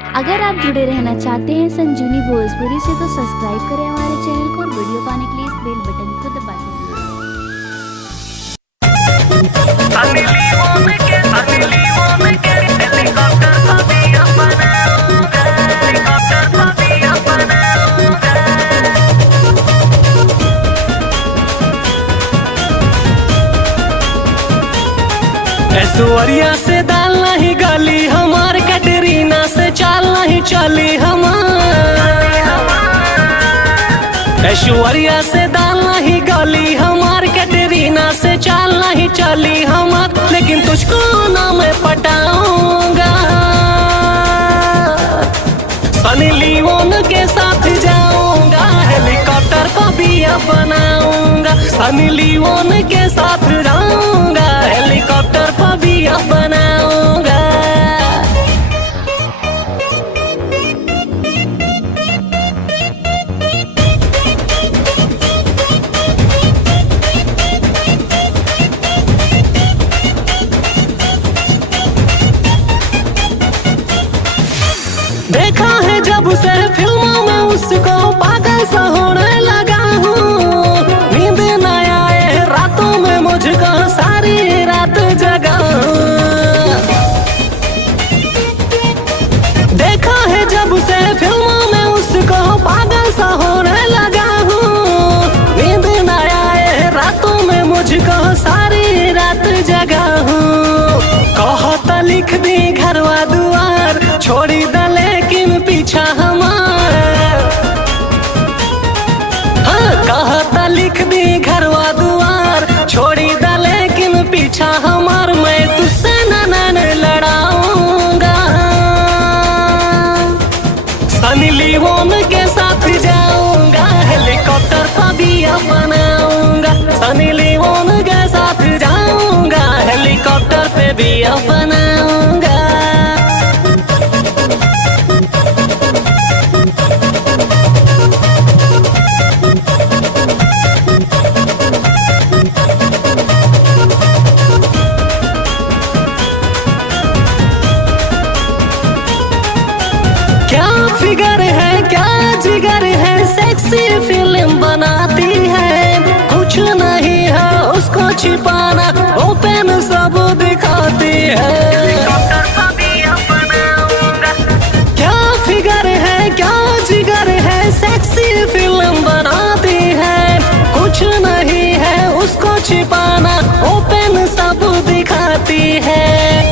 अगर आप जुड़े रहना चाहते हैं संजीवनी भोजपुरी से तो सब्सक्राइब करें हमारे चैनल को और वीडियो पाने के लिए इस बेल बटन को दबा दें। ऐश्वर्या से दाल नहीं गली हमार, कैटरीना से चाल नहीं चली हमार। ऐश्वर्या से दाल नहीं गली हमार, कैटरीना से चाल नहीं चली हमार, लेकिन तुझको ना मैं पटाऊंगा। सनी लियोन के साथ जाऊंगा, हेलीकॉप्टर पर बिया बनाऊंगा। सनी लियोन के साथ जाऊंगा, हेलीकॉप्टर पर बिया बनाऊंगा। देखा है जब से फिल्मों में उसको पागल सा होने लगा हूँ। नींद न आए रातों में मुझको सारी रात जगा। देखा है जब से फिल्मों में उसको पागल सा होने लगा हूँ। नींद न आए रातों में मुझको सारी रात जगा हूँ। कहता लिख दी घरवा दुआर, छोड़ी द लेकिन पीछा हमार। हाँ, कहता लिख दी घरवा दुआर, छोड़ी द लेकिन पीछा हमार। मैं तुझसे नैन लड़ाऊंगा। सनी लियोन के साथ जाऊंगा, हेलीकॉप्टर पर बिया बनाऊंगा। सनी लियोन के साथ जाऊंगा, हेलीकॉप्टर पे बिया बनाऊंगा। क्या फिगर है, क्या जिगर है, सेक्सी फिल्म बनाती है। कुछ नहीं है उसको छिपाना, ओपन सब दिखाती है। क्या फिगर है, क्या जिगर है, सेक्सी फिल्म बनाती है। कुछ नहीं है उसको छिपाना, ओपन सब दिखाती है।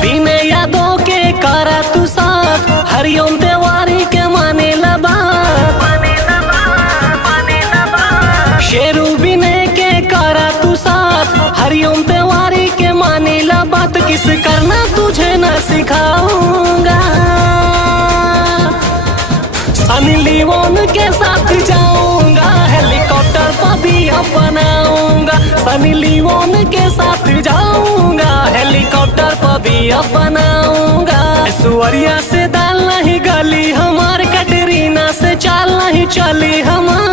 बिना यादों के करा तू साथ, हरिओम तिवारी के माने लबा। शेरू बिने के करा तू साथ, हरिओम तिवारी के माने लबा। तो किस करना तुझे न सिखाऊंगा। सनी लियोन के साथ जाऊंगा, हेलीकॉप्टर पर बिया बनाऊंगा। सनी लियोन के साथ जाऊंगा, हेलीकॉप्टर पर बिया बनाऊंगा। ऐश्वर्या से दाल नहीं गली हमार, कैटरीना से चाल नहीं चली हमार।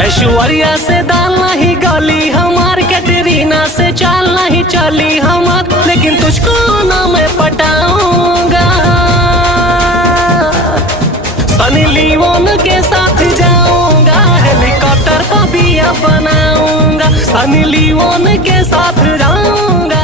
ऐश्वर्या से दाल नहीं गली हमार, कैटरीना से चाल नहीं चली हमार, लेकिन तुझको ना मैं पटाऊंगा। सनी लियोन के साथ जाऊंगा, हेलीकॉप्टर पर बिया बनाऊंगा। सनी लियोन के साथ जाऊंगा,